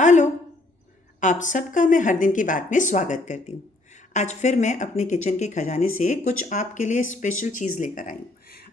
Hello. आप सबका मैं हर दिन की बात में स्वागत करती हूँ। आज फिर मैं अपने किचन के खजाने से कुछ आपके लिए स्पेशल चीज़ लेकर आई हूँ।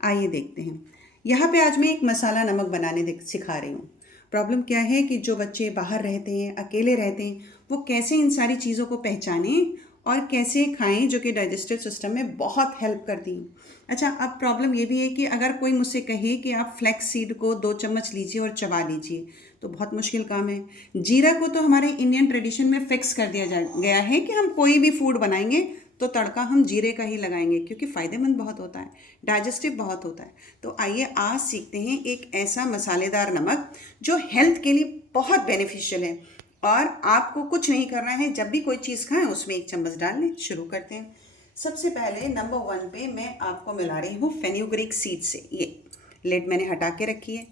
आइए देखते हैं। यहाँ पे आज मैं एक मसाला नमक बनाने सिखा रही हूँ। प्रॉब्लम क्या है कि जो बच्चे बाहर रहते हैं, अकेले रहते हैं, वो कैसे इन सारी चीज़ों को पहचानें और कैसे खाएं जो कि डाइजेस्टिव सिस्टम में बहुत हेल्प करती हैं। अच्छा, अब प्रॉब्लम ये भी है कि अगर कोई मुझसे कहे कि आप फ्लैक्स सीड को 2 चम्मच लीजिए और चबा लीजिए, तो बहुत मुश्किल काम है। जीरा को तो हमारे इंडियन ट्रेडिशन में फिक्स कर दिया जा गया है कि हम कोई भी फूड बनाएंगे तो तड़का हम जीरे का ही लगाएंगे, क्योंकि फ़ायदेमंद बहुत होता है, डाइजेस्टिव बहुत होता है। तो आइए आज सीखते हैं एक ऐसा मसालेदार नमक जो हेल्थ के लिए बहुत बेनिफिशियल है। और आपको कुछ नहीं करना है, जब भी कोई चीज़ खाएं उसमें 1 चम्मच डाल लें। शुरू करते हैं। सबसे पहले नंबर 1 पे मैं आपको मिला रही हूँ फेन्यूग्रीक सीड से। ये लेड मैंने हटा के रखी है।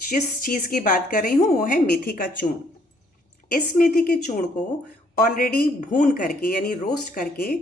जिस चीज़ की बात कर रही हूँ वो है मेथी का चूर्ण। इस मेथी के चूर्ण को ऑलरेडी भून करके यानी रोस्ट करके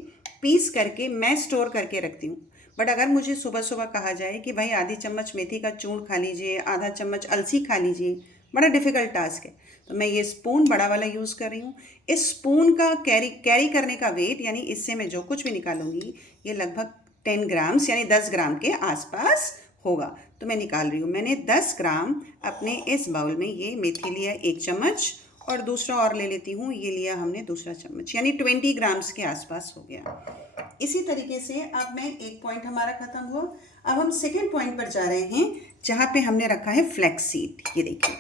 पीस करके मैं स्टोर करके रखती हूँ। बट अगर मुझे सुबह सुबह कहा जाए कि भाई आधी चम्मच मेथी का चूर्ण खा लीजिए, आधा चम्मच अलसी खा लीजिए, बड़ा डिफ़िकल्ट टास्क है, तो मैं ये स्पून बड़ा वाला यूज़ कर रही हूँ। इस स्पून का कैरी करने का वेट, यानी इससे मैं जो कुछ भी निकालूंगी, ये लगभग 10 ग्राम्स यानी 10 ग्राम के आसपास होगा। तो मैं निकाल रही हूँ। मैंने 10 ग्राम अपने इस बाउल में ये मेथी लिया 1 चम्मच, और दूसरा और ले लेती हूँ, ये लिया हमने दूसरा चम्मच, यानी 20 ग्राम्स के आसपास हो गया। इसी तरीके से अब मैं एक पॉइंट हमारा खत्म हुआ। अब हम सेकेंड पॉइंट पर जा रहे हैं, जहाँ पे हमने रखा है फ्लैक्स सीड। ये देखिए,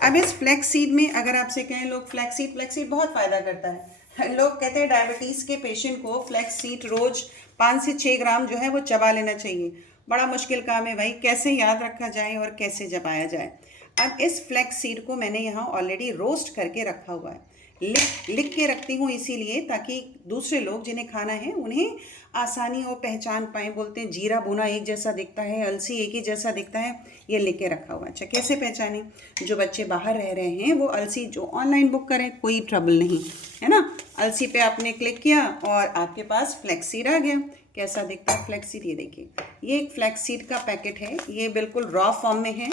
अब इस फ्लैक्स सीड में अगर आपसे कहें लोग फ्लैक्स सीड बहुत फ़ायदा करता है, लोग कहते हैं डायबिटीज़ के पेशेंट को फ्लैक्स सीड रोज़ 5 से 6 ग्राम जो है वो चबा लेना चाहिए। बड़ा मुश्किल काम है भाई, कैसे याद रखा जाए और कैसे चबाया जाए। अब इस फ्लैक्स सीड को मैंने यहाँ ऑलरेडी रोस्ट करके रखा हुआ है। लिख लिख के रखती हूँ इसीलिए ताकि दूसरे लोग जिन्हें खाना है उन्हें आसानी हो, पहचान पाएँ। बोलते हैं जीरा भुना एक जैसा दिखता है, अलसी एक ही जैसा दिखता है, ये लिख के रखा हुआ है। अच्छा, कैसे पहचानें? जो बच्चे बाहर रह रहे हैं वो अलसी जो ऑनलाइन बुक करें, कोई ट्रबल नहीं है ना। अलसी पे आपने क्लिक किया और आपके पास फ्लैक्स सीड आ गया। कैसा दिखता है फ्लैक्स सीड? ये देखिए, ये एक फ्लैक्स सीड का पैकेट है। ये बिल्कुल रॉ फॉर्म में है।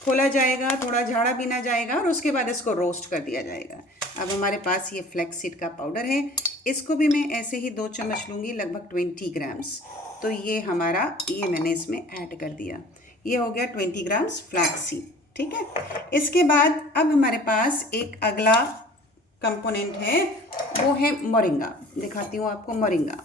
खोला जाएगा, थोड़ा झाड़ा बीना जाएगा और उसके बाद इसको रोस्ट कर दिया जाएगा। अब हमारे पास ये फ्लैक्स सीड का पाउडर है। इसको भी मैं ऐसे ही 2 चम्मच लूँगी, लगभग 20 ग्राम्स। तो ये हमारा, ये मैंने इसमें ऐड कर दिया। ये हो गया 20 ग्राम्स फ्लैक्स सीड। ठीक है। इसके बाद अब हमारे पास एक अगला कंपोनेंट है, वो है मोरिंगा। दिखाती हूँ आपको मोरिंगा।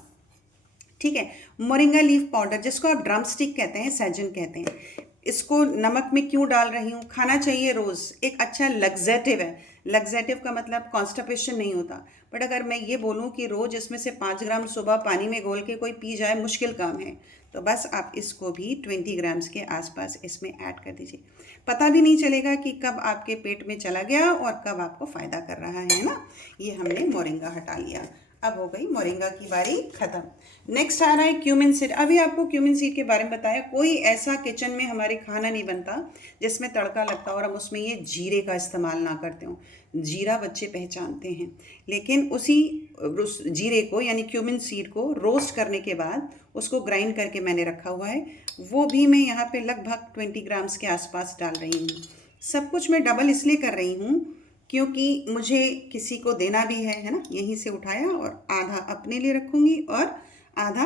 ठीक है। मोरिंगा लीफ पाउडर, जिसको आप ड्रम स्टिक कहते हैं, सैजन कहते हैं। इसको नमक में क्यों डाल रही हूँ? खाना चाहिए रोज़, एक अच्छा लग्जेटिव है। लग्जेटिव का मतलब कॉन्स्टिपेशन नहीं होता। बट अगर मैं ये बोलूँ कि रोज़ इसमें से 5 ग्राम सुबह पानी में घोल के कोई पी जाए, मुश्किल काम है। तो बस आप इसको भी 20 ग्राम्स के आसपास इसमें ऐड कर दीजिए। पता भी नहीं चलेगा कि कब आपके पेट में चला गया और कब आपको फ़ायदा कर रहा है ना। ये हमने मोरिंगा हटा लिया। अब हो गई मोरिंगा की बारी खत्म। नेक्स्ट आ रहा है क्यूमिन सीड। अभी आपको क्यूमिन सीड के बारे में बताया। कोई ऐसा किचन में हमारे खाना नहीं बनता जिसमें तड़का लगता हो और हम उसमें ये जीरे का इस्तेमाल ना करते हो। जीरा बच्चे पहचानते हैं, लेकिन उसी जीरे को यानी क्यूमिन सीड को रोस्ट करने के बाद उसको ग्राइंड करके मैंने रखा हुआ है। वो भी मैं यहाँ पे लगभग 20 ग्राम्स के आसपास डाल रही हूँ। सब कुछ मैं डबल इसलिए कर रही हूँ क्योंकि मुझे किसी को देना भी है ना। यहीं से उठाया और आधा अपने लिए रखूँगी और आधा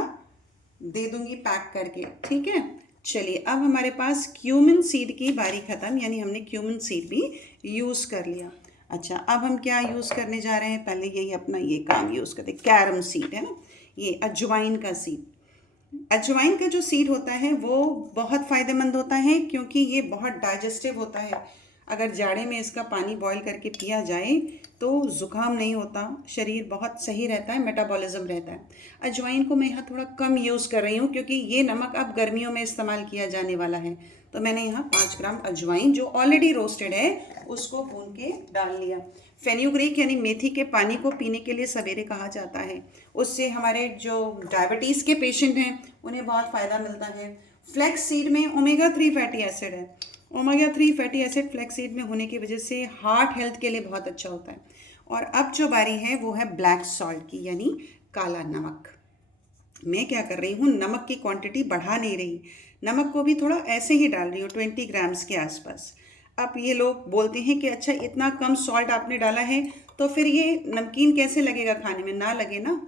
दे दूँगी पैक करके। ठीक है। चलिए, अब हमारे पास क्यूमिन सीड की बारी ख़त्म, यानी हमने क्यूमिन सीड भी यूज़ कर लिया। अच्छा, अब हम क्या यूज़ करने जा रहे हैं? पहले यही अपना ये काम यूज़ करते हैं। कैरम सीड है ना, ये अजवाइन का सीड। अजवाइन का जो सीड होता है वो बहुत फ़ायदेमंद होता है, क्योंकि ये बहुत डाइजेस्टिव होता है। अगर जाड़े में इसका पानी बॉईल करके पिया जाए तो ज़ुकाम नहीं होता, शरीर बहुत सही रहता है, मेटाबॉलिज्म रहता है। अजवाइन को मैं यहाँ थोड़ा कम यूज़ कर रही हूँ क्योंकि ये नमक अब गर्मियों में इस्तेमाल किया जाने वाला है। तो मैंने यहाँ 5 ग्राम अजवाइन जो ऑलरेडी रोस्टेड है उसको भून के डाल लिया। फेन्यूग्रीक यानी मेथी के पानी को पीने के लिए सवेरे कहा जाता है। उससे हमारे जो डायबिटीज़ के पेशेंट हैं उन्हें बहुत फ़ायदा मिलता है। फ्लैक्स सीड में ओमेगा 3 फैटी एसिड है। Omega 3 fatty acid flax seed में होने की वजह से हार्ट हेल्थ के लिए बहुत अच्छा होता है। और अब जो बारी है वो है ब्लैक सॉल्ट की, यानी काला नमक। मैं क्या कर रही हूँ, नमक की क्वांटिटी बढ़ा नहीं रही, नमक को भी थोड़ा ऐसे ही डाल रही हूँ, 20 ग्राम्स के आसपास। अब ये लोग बोलते हैं कि अच्छा इतना कम सॉल्ट आपने डाला है तो फिर ये नमकीन कैसे लगेगा खाने में, ना लगे ना।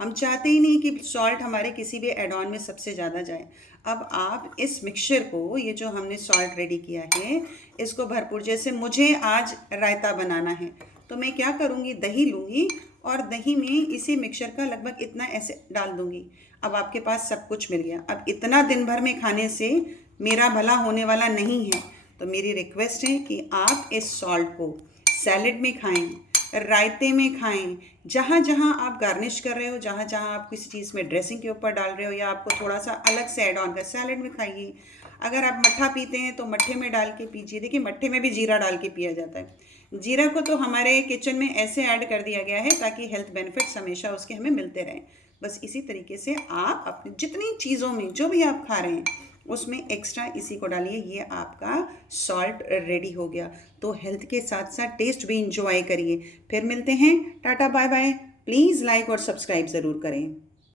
हम चाहते ही नहीं कि सॉल्ट हमारे किसी भी एड ऑन में सबसे ज़्यादा जाए। अब आप इस मिक्सचर को, ये जो हमने सॉल्ट रेडी किया है, इसको भरपूर, जैसे मुझे आज रायता बनाना है तो मैं क्या करूँगी, दही लूँगी और दही में इसी मिक्सचर का लगभग इतना ऐसे डाल दूँगी। अब आपके पास सब कुछ मिल गया। अब इतना दिन भर में खाने से मेरा भला होने वाला नहीं है, तो मेरी रिक्वेस्ट है कि आप इस सॉल्ट को सैलेड में खाएं, रायते में खाएं, जहाँ जहाँ आप गार्निश कर रहे हो, जहाँ जहाँ आप किसी चीज़ में ड्रेसिंग के ऊपर डाल रहे हो या आपको थोड़ा सा अलग से ऐड ऑन कर, सैलेड में खाइए। अगर आप मट्ठा पीते हैं तो मट्ठे में डाल के पीजिए। देखिए मट्ठे में भी जीरा डाल के पिया जाता है। जीरा को तो हमारे किचन में ऐसे ऐड कर दिया गया है ताकि हेल्थ बेनिफिट्स हमेशा उसके हमें मिलते रहें। बस इसी तरीके से आप अपनी जितनी चीज़ों में जो भी आप खा रहे हैं उसमें एक्स्ट्रा इसी को डालिए। ये आपका सॉल्ट रेडी हो गया। तो हेल्थ के साथ साथ टेस्ट भी इंजॉय करिए। फिर मिलते हैं। Tata bye bye. Please like और सब्सक्राइब ज़रूर करें।